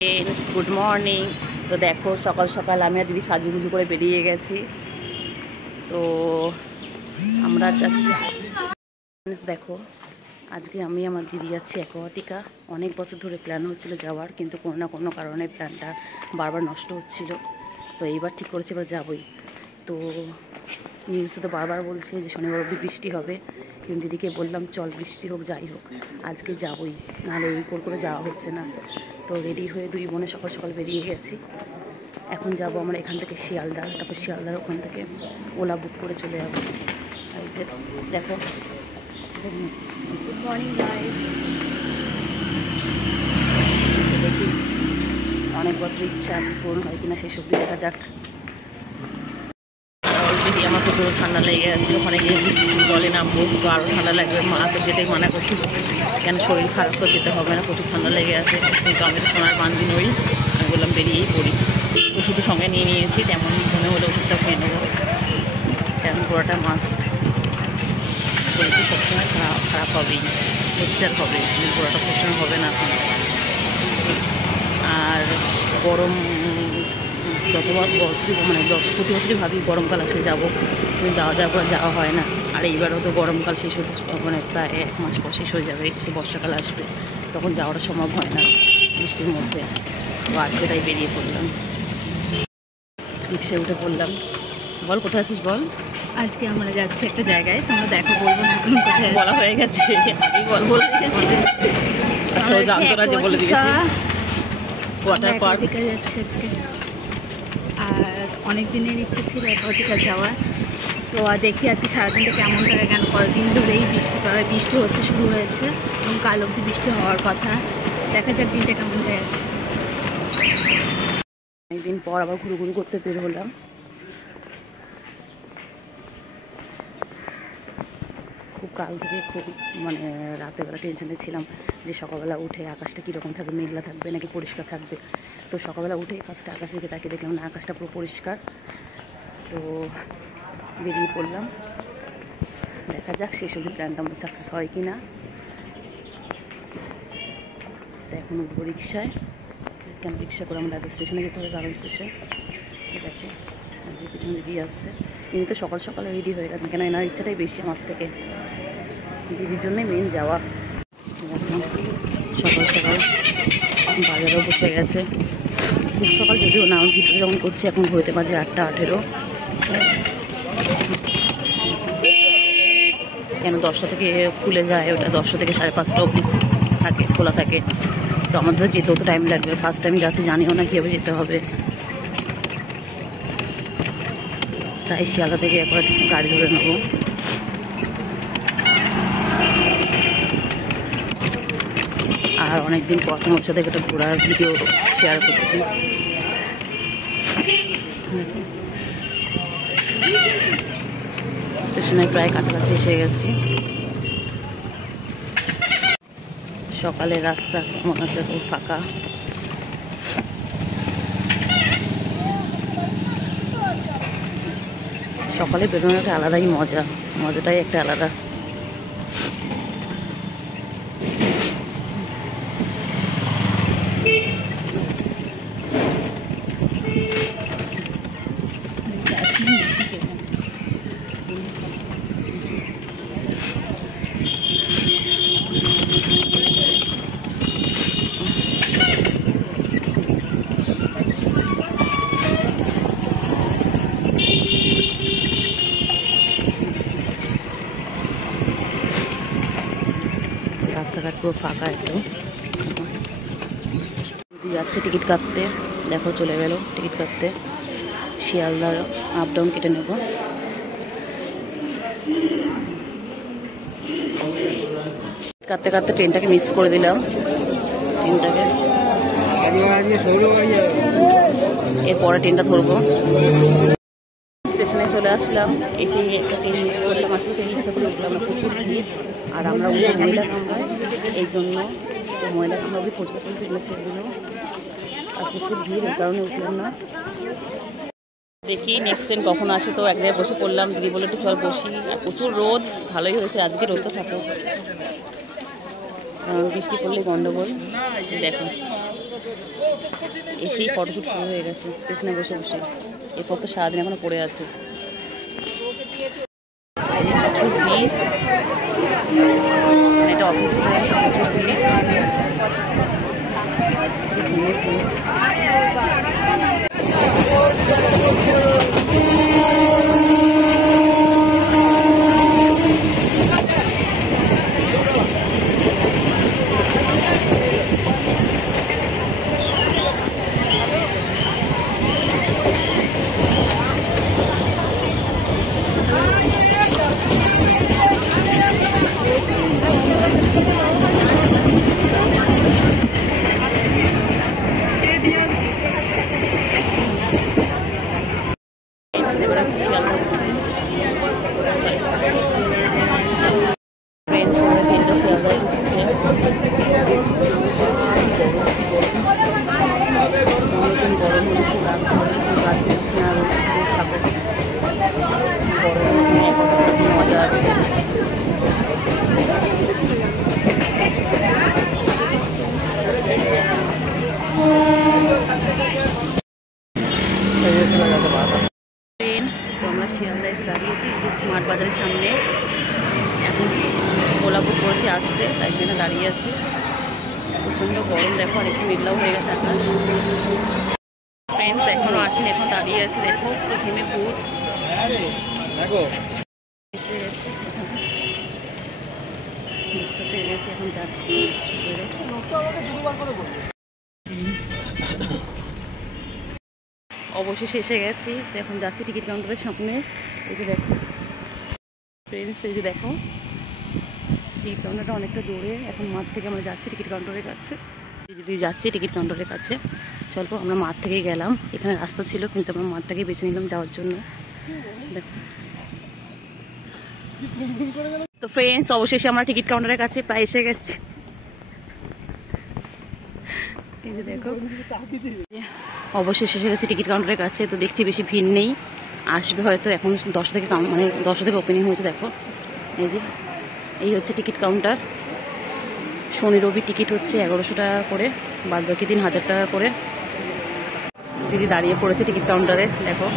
Good morning. तो देखो सकाल सकाल आमी और दीदी साजुगुजु करे बेरिये गेছি। तो আমরা দেখো আজকে আমি আমার দিদি যাচ্ছি অ্যাকোয়াটিকা। অনেক বছর ধরে প্ল্যান হচ্ছিল যাওয়ার, কিন্তু কোনো না কোনো কারণে প্ল্যানটা বারবার নষ্ট হচ্ছিল। তো এইবার ঠিক করেছি এবার যাবই। তো নিউজে তো বারবার বলছে যে শনিবার অবধি বৃষ্টি হবে, কিন্তু দিদিকে বললাম চল বৃষ্টি হোক যাই হোক আজকে যাবই, নাহলে ওই করে যাওয়া হচ্ছে না। তো রেডি হয়ে দুই বোনে সকাল সকাল বেরিয়ে গেছি। এখন যাব আমরা এখান থেকে শিয়ালদা, তারপর শিয়ালদার ওখান থেকে ওলা বুক করে চলে যাবো। এই যে দেখো, গুড মর্নিং গাইস। দেখি অনেক বছর ইচ্ছা আজকে পূরণ হয় কিনা সেই সবজি দেখা যাক। অলরেডি আমার প্রচুর ঠান্ডা লেগে গেছে, ওখানে গিয়ে জলে নামবো তো আরও ঠান্ডা লাগবে। মা তো যেতেই মানা করছিল, কেন শরীর খারাপ তো যেতে হবে না, প্রচুর ঠান্ডা লেগে আছে। কিন্তু আমি তো সোনার বান্ধি নই, আমি বললাম বেরিয়েই পড়ি। ওষুধ সঙ্গে নিয়ে নিয়েছি, তেমন মনে হলে ওষুধটা খেয়ে নেবো, তেমন পুরোটা মাস্ট। শরীরটা সবসময় খারাপ হবেই, লেকচার হবে, পুরোটা সবসময় হবে না এখন। আর গরম যতবার মানে প্রতি বছরই ভাবি গরমকাল আসলে যাবো, কিন্তু যাওয়া হয় না। আর এইবারও তো গরমকাল শেষ হতে মানে প্রায় 1 মাস পর শেষ হয়ে যাবে, সে বর্ষাকাল আসবে, তখন যাওয়াটা সম্ভব হয় না বৃষ্টির মধ্যে। তো আজকে তাই বেরিয়ে পড়লাম, রিক্সায় উঠে পড়লাম। বল কোথায় আছিস বল। আজকে আমরা যাচ্ছি একটা জায়গায়, তোমরা দেখো, বলবো না এখন কোথায়, বলা হয়ে গেছে, আমি বলে দিয়েছি। আচ্ছা ও জানতো না যে বলে দিয়েছি। ওয়াটার পার্ক যাচ্ছে আজকে, আর অনেক দিনের ইচ্ছে ছিল অ্যাকোয়াটিকা যাওয়ার। তো দেখি আজকে সারাদিনটা কেমন থাকে, কেন কয়েকদিন ধরেই বৃষ্টি হচ্ছে, শুরু হয়েছে এবং কাল অবধি বৃষ্টি হওয়ার কথা। দেখা যাক দিনটা কেমন হয়ে আছে। অনেকদিন পর আবার ঘুরু করতে বের হলাম। খুব কাল থেকে খুব মানে রাতেরবেলা টেনশনে ছিলাম যে সকালবেলা উঠে আকাশটা কীরকম থাকবে, মেঘলা থাকবে নাকি পরিষ্কার থাকবে। তো সকালবেলা উঠেই ফার্স্টে আকাশ দিকে তাকিয়ে দেখলাম না, আকাশটা পুরো পরিষ্কার। তো বেরিয়ে পড়লাম, দেখা যাক সেই সবজি প্ল্যানটা আমাদের সাকসেস হয় কি না। এখন উঠবো রিক্সায়, কেন রিক্সা করে আমরা আগে স্টেশনে যেতে হবে, কারণ স্টেশন। দেখো পিছনে দিদি আসছে, তিনি তো সকাল সকাল রেডি হয়ে গেছেন, কেন এনার ইচ্ছাটাই বেশি আমার থেকে, দিদির জন্যই মেন যাওয়া। সকাল সকাল বাজারেও বসে গেছে, খুব সকাল যদিও না, আমি ভিডিও যখন করছি এখন হইতে পারছে 8টা-18। কেন 10টা থেকে খুলে যায়, ওটা 10টা থেকে 5:30 অবধি থাকে, খোলা থাকে। তো আমাদের যেতেও তো টাইম লাগবে, ফার্স্ট টাইম যাচ্ছি, জানিও না কীভাবে যেতে হবে। তাই শিয়ালদা থেকে একবার গাড়ি ধরে নেবো। আর অনেকদিন পর তোমার সাথে একটা ঘোরার ভিডিও শেয়ার করছি। স্টেশনে প্রায় কাছাকাছি এসে গেছি। সকালের রাস্তা কেমন আছে, খুব ফাঁকা। সকালে বেরোনোর একটা আলাদাই মজাটাই একটা আলাদা। রাস্তাঘাট পুরো ফাঁকা, একদম যাচ্ছে টিকিট কাটতে। দেখো চলে গেল টিকিট কাটতে, শিয়ালদার আপ ডাউন কেটে নেব। কাটতে কাটতে ট্রেনটাকে মিস করে দিলাম, এরপরে ট্রেনটা ধরবো। স্টেশনে চলে আসলাম, এসে একটা ট্রেন মিস করলাম, আসলে ট্রেন ইচ্ছা করে উঠলাম না, প্রচুর ভিড়। আর আমরা উঠে ময়লা কামড়ায়, এই জন্য ময়লা কামড়াবি পৌঁছতে গেছে এগুলো, আর প্রচুর ভিড়, এই কারণে উঠলাম না। দেখি নেক্সট ট্রেন কখন আসে। তো এক জায়গায় বসে পড়লাম, দিদি বলে একটু চল বসি। আর প্রচুর রোদ, ভালোই হয়েছে আজকে রোদটা থাকে। কারণ বৃষ্টি পড়লে গন্ডগোল। দেখো এসেই ফটোশুট শুরু হয়ে গেছে স্টেশনে বসে বসে। এরপর তো সারাদিন এখনো পড়ে আছে। প্রচুর ভিড়, এটা অফিসটা, প্রচুর ভিড়। আমরা শিয়ালদা এসে দাঁড়িয়েছি স্মার্ট বাজারের সামনে। এখন ওলা বুক করেছে আসছে, তাই জন্য দাঁড়িয়ে আছি। প্রচণ্ড গরম, দেখো আর একটু মেঘলাও হয়ে গেছে আকাশ। ফ্রেন্ডস এখনও আসেনি, এখন দাঁড়িয়ে আছে। দেখো তো ঘেমে ভূত এসে গেছে, দেখতে পেয়ে গেছি। এখন যাচ্ছি, অবশেষে এসে গেছি। এখন যাচ্ছি টিকিট কাউন্টারের সামনে। এই যে দেখো ফ্রেন্ডস, এই যে দেখো টিকিট কাউন্টারটা অনেকটা দূরে। এখন মাঠ থেকে আমরা যাচ্ছি টিকিট কাউন্টারের কাছে। যদি যাচ্ছি টিকিট কাউন্টারের কাছে, চলো আমরা মাঠ থেকেই গেলাম। এখানে রাস্তা ছিল কিন্তু আমরা মাঠটাকে বেছে নিলাম যাওয়ার জন্য। দেখো তো ফ্রেন্ডস, অবশেষে আমরা টিকিট কাউন্টারের কাছে প্রায় এসে গেছি। এই যে দেখো অবশেষে এসে গেছি টিকিট কাউন্টারের কাছে। তো দেখছি বেশি ভিড় নেই, আসবে হয়তো। এখন 10টা থেকে মানে 10টা থেকে ওপেনিং হয়েছে। দেখো এই যে এই হচ্ছে টিকিট কাউন্টার। শনি রবি টিকিট হচ্ছে 1100 টাকা করে, বাদ বাকি দিন 1000 টাকা করে। দিদি দাঁড়িয়ে পড়েছে টিকিট কাউন্টারে, দেখো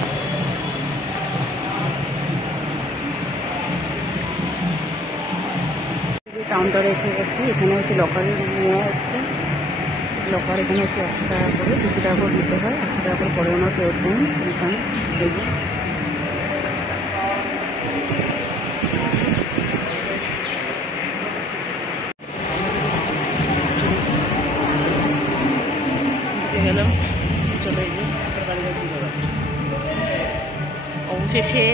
কাউন্টারে এসে গেছি। এখানে হচ্ছে লকারের নেওয়া হচ্ছে। লকার এখানে হচ্ছে 100 টাকা করে, 200 টাকা করে দিতে হয়। 100 টাকা করে পরে ওনার ফেরত দেন। এখানে এই যে গেলাম। চলো এই যে অবশেষে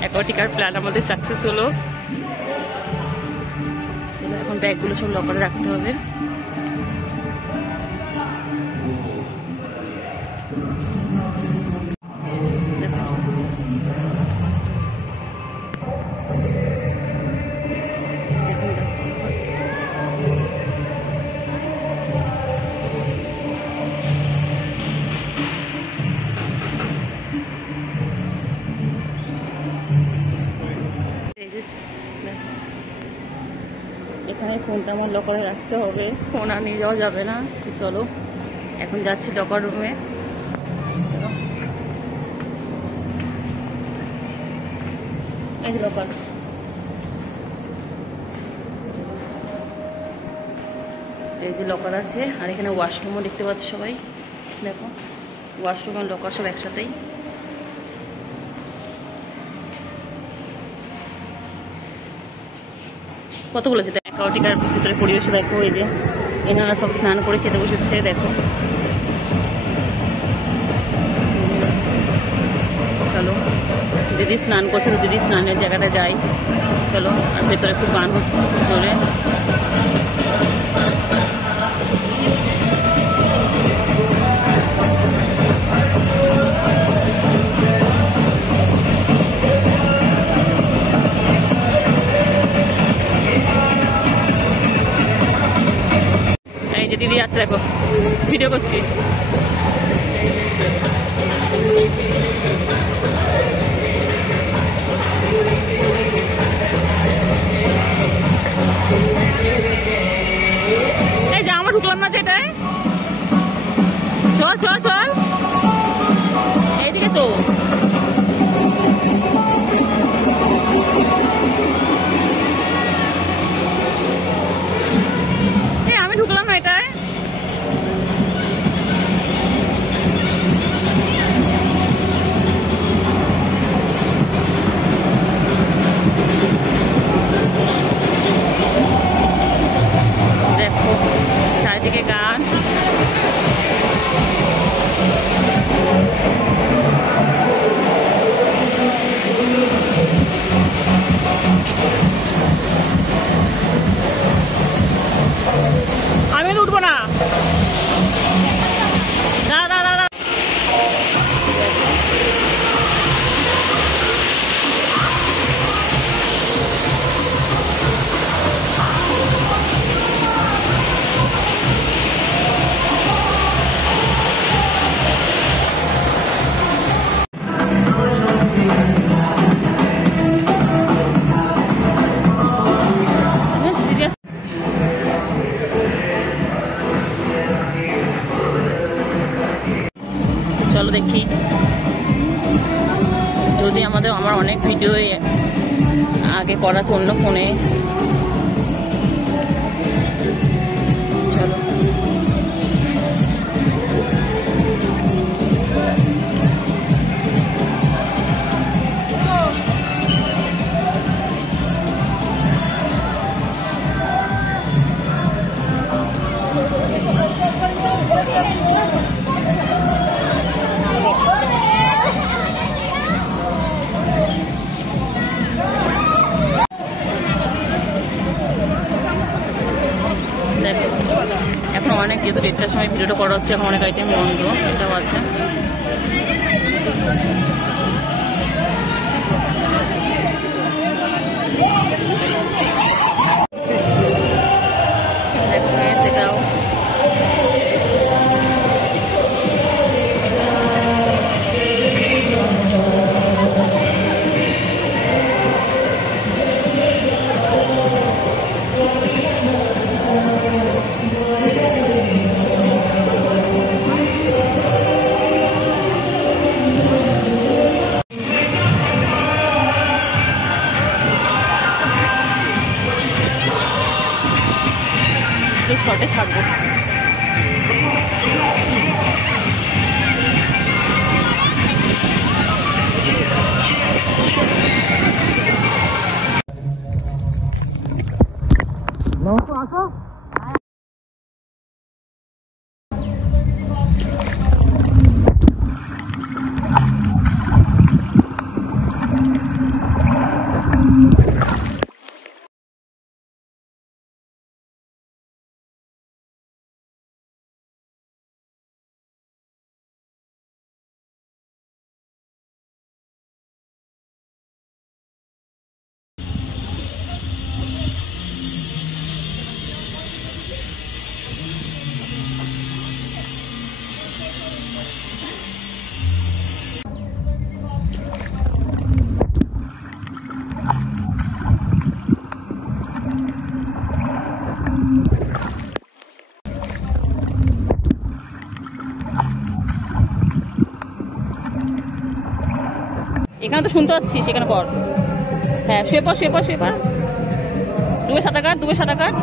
অ্যাকোয়াটিকার প্ল্যান আমাদের সাকসেস হলো। চলো এখন ব্যাগগুলো সব লকারে রাখতে হবে। এখানে ফোনটা আমার লকারে রাখতে হবে, ফোন আর নিয়ে যাওয়া যাবে না। তো চলো এখন যাচ্ছি লকার রুমে। এই যে লকার, এই যে লকার আছে। আর এখানে ওয়াশরুমও দেখতে পাচ্ছ সবাই, দেখো ওয়াশরুম আর লকার সব একসাথেই। কত বলেছে অ্যাকোয়াটিকার ভিতরে পরিবেশ দেখো। এই যে এনারা সব স্নান করে খেতে বসেছে, দেখো। চলো দিদি স্নান করছে, তো দিদি স্নানের জায়গাটা যাই। চলো, আর ভেতরে খুব গান হচ্ছে খুব জোরে। দিদি যাচ্ছে, দেখো ভিডিও করছি। ঢুকলাম না যেটায়। চল চল চল, এইদিকে তো। আমি ঢুকলাম না এটায়। দেখো চারিদিকে গান। আমি উঠবো না, দাদা দাদা। চলো দেখি, যদি আমার অনেক ভিডিও আগে করা আছে অন্য ফোনে। চলো এখন অনেক, যেহেতু 1টার সময় ভিডিওটা করা হচ্ছে, এখন অনেক আইটেম বন্ধ, এটাও আছে। সেটাও শর্টে ছাড়বো। এখানে তো শুনতে পাচ্ছি, সেখানে কর। হ্যাঁ, শুয়ে পর শুয়ে পর শুয়ে পর। ডুবে সাঁতার কাট, ডুবে সাঁতার কাট।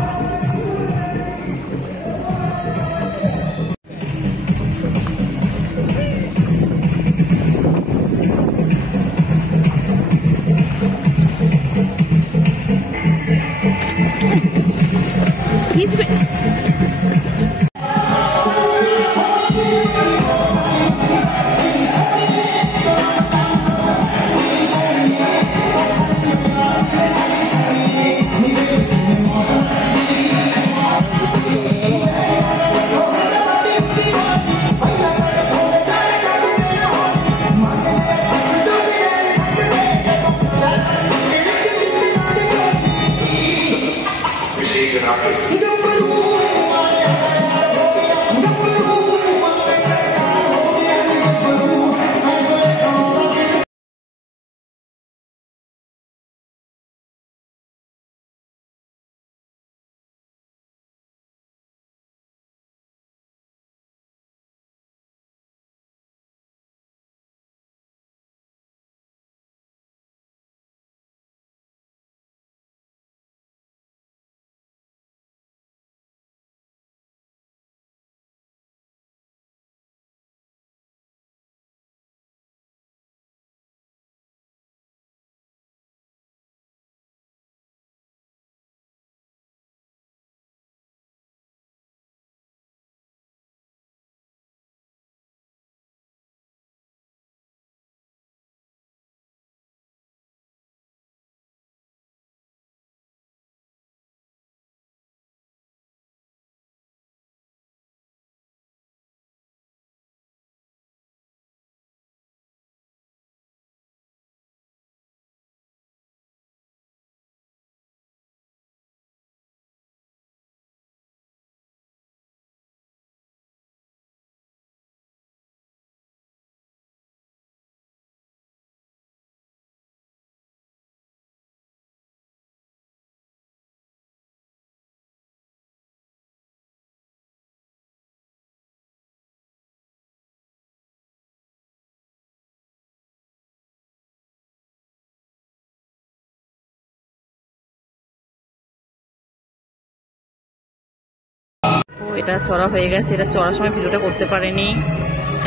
এটা চড়া হয়ে গেছে। এটা চড়ার সময় ভিডিওটা করতে পারেনি,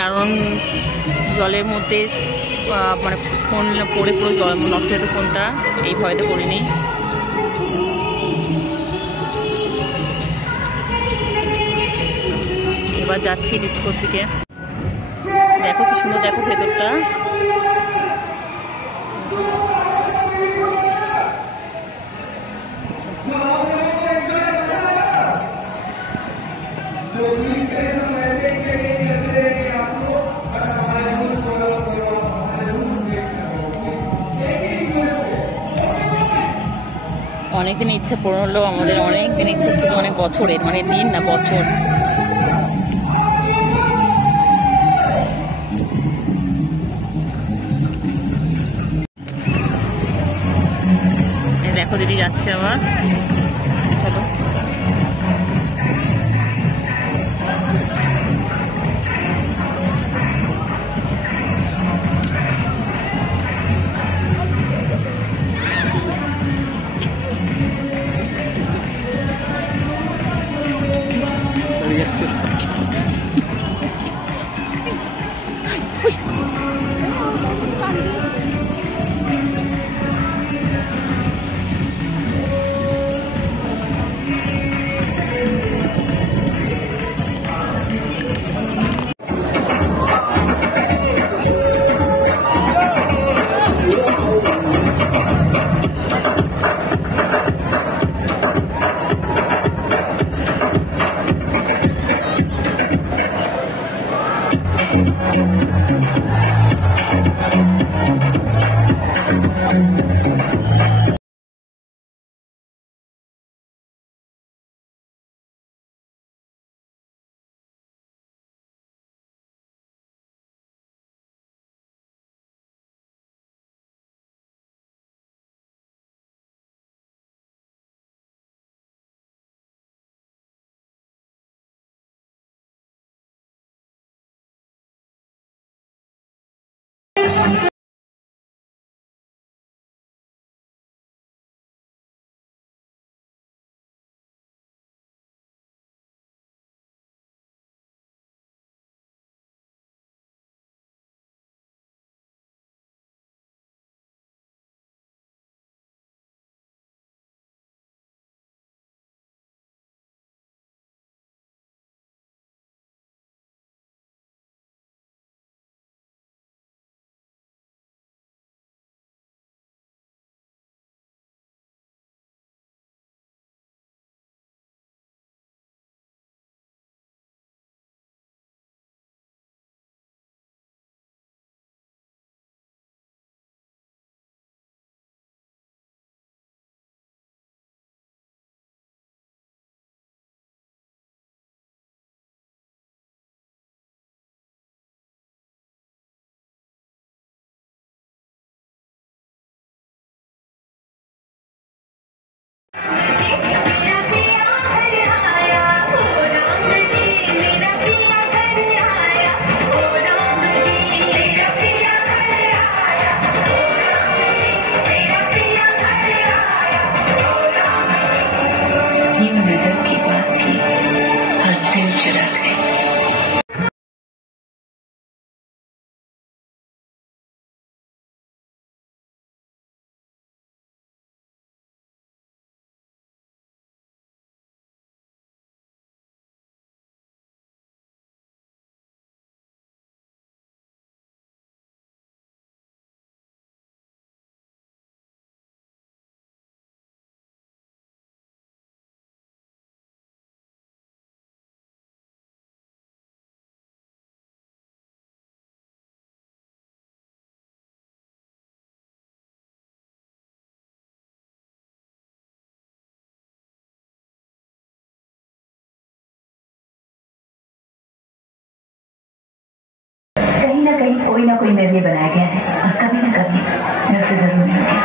কারণ জলের মধ্যে মানে ফোন পড়ে পুরো জল নষ্ট হতো ফোনটা, এই ভয়তে করিনি। এবার যাচ্ছি ডিস্কোর দিকে। দেখো কি সুন্দর, দেখো ভেতরটা। অনেকদিন ইচ্ছা পূরণ হলো আমাদের, অনেকদিন ইচ্ছা ছিল, অনেক বছরের, মানে দিন না বছর। দেখো দিদি যাচ্ছে আবার, চলো। कहीं ना कोई मेरे लिए बनाया गया है और कभी ना कभी मैं उसे जरूर मिलूंगी।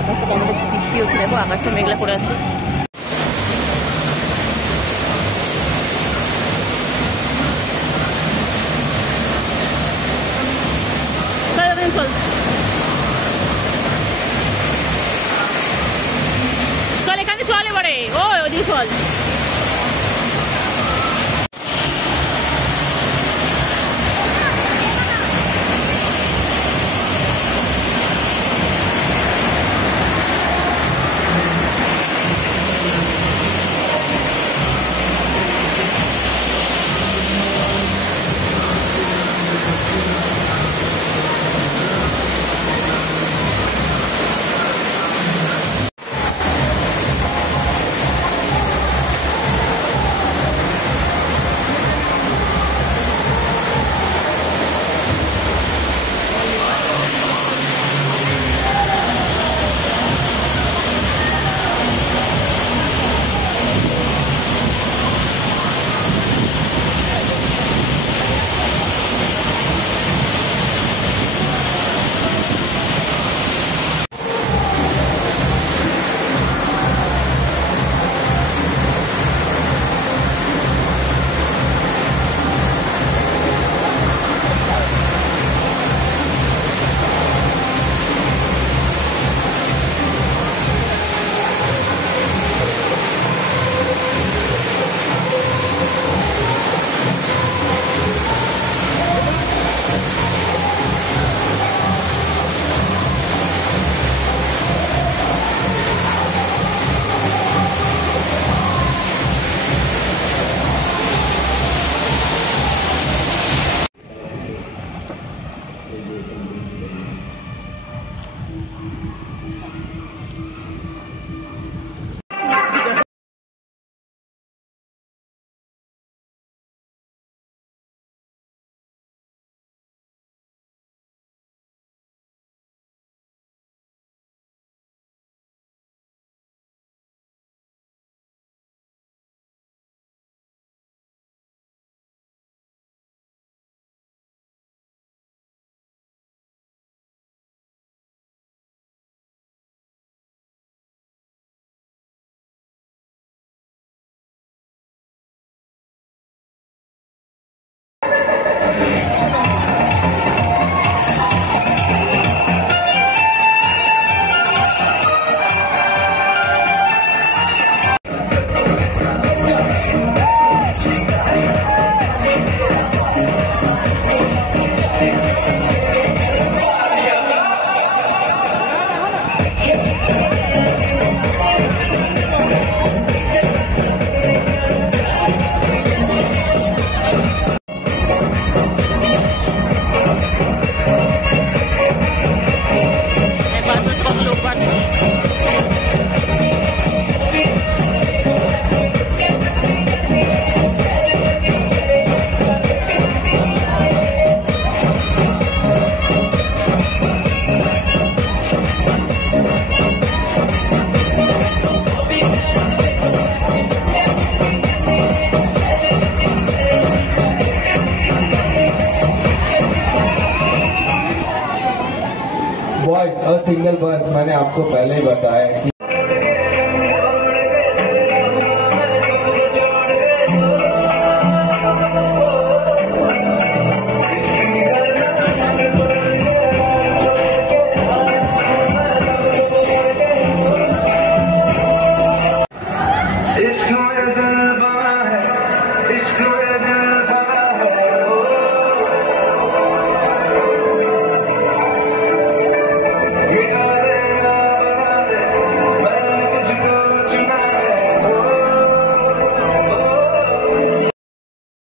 আকাশটা কেমন বৃষ্টি হচ্ছে, দেখো আকাশটা মেঘলা করে আছে। চল চল এখানে চল, এবারে ওদিকে চল। बॉयज और सिंगल बस मैंने आपको पहले ही बताया कि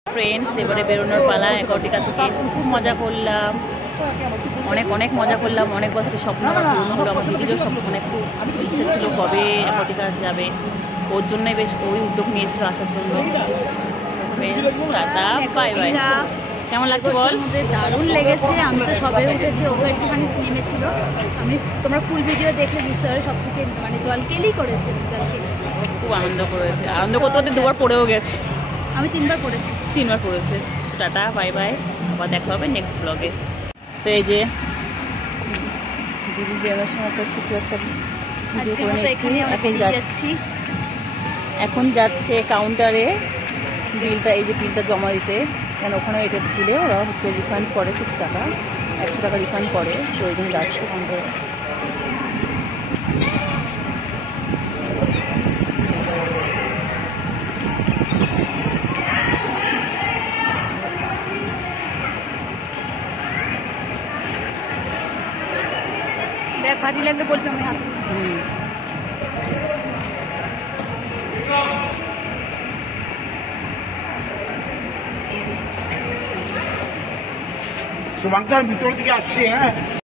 ফ্রেন্ডস এবারে বেরোনোর পালা। এগারোটিকা থেকে খুব মজা করলাম, অনেক মজা করলাম। অনেক বছরের স্বপ্ন আমার পূর্ণ হলো। আমার দিদিরও স্বপ্ন অনেক খুব ইচ্ছা ছিল কবে এগারোটিকা যাবে, ওর জন্যই বেশ ওই উদ্যোগ নিয়েছিল আসার জন্য। Tata bye bye. কেমন লাগছে বল? দারুণ লেগেছে। আমি তো সবে উঠেছি, ও তো একটুখানি নেমেছিল। তোমরা ফুল ভিডিও দেখে বুঝতে পারো সব থেকে মানে জলকেলি করেছে, জলকেলি খুব আনন্দ করেছে। আনন্দ করতে করতে দুবার পড়েও গেছে। আমি 3বার পড়েছি। 3বার পড়েছে। টাটা বাই বাই, আবার দেখা হবে নেক্সট ব্লগে। তো এই যে দিদি যে আমার সময় ছুটি একটা ভিডিও আজকের করে মতো নিচ্ছি। এখানে আমরা এখন বেরিয়ে যাচ্ছি। এখন যাচ্ছে কাউন্টারে বিলটা, এই যে বিলটা জমা দিতে, কেন ওখানে এটা দিলে ওরা হচ্ছে রিফান্ড করে কিছু টাকা, 100 টাকা রিফান্ড করে। তো ওই জন্য যাচ্ছে কাউন্টারে। ব্যাগ ভারী লাগলে বলছি আমি হাত শুভঙ্কর ভিতর দিকে আসছে। হ্যাঁ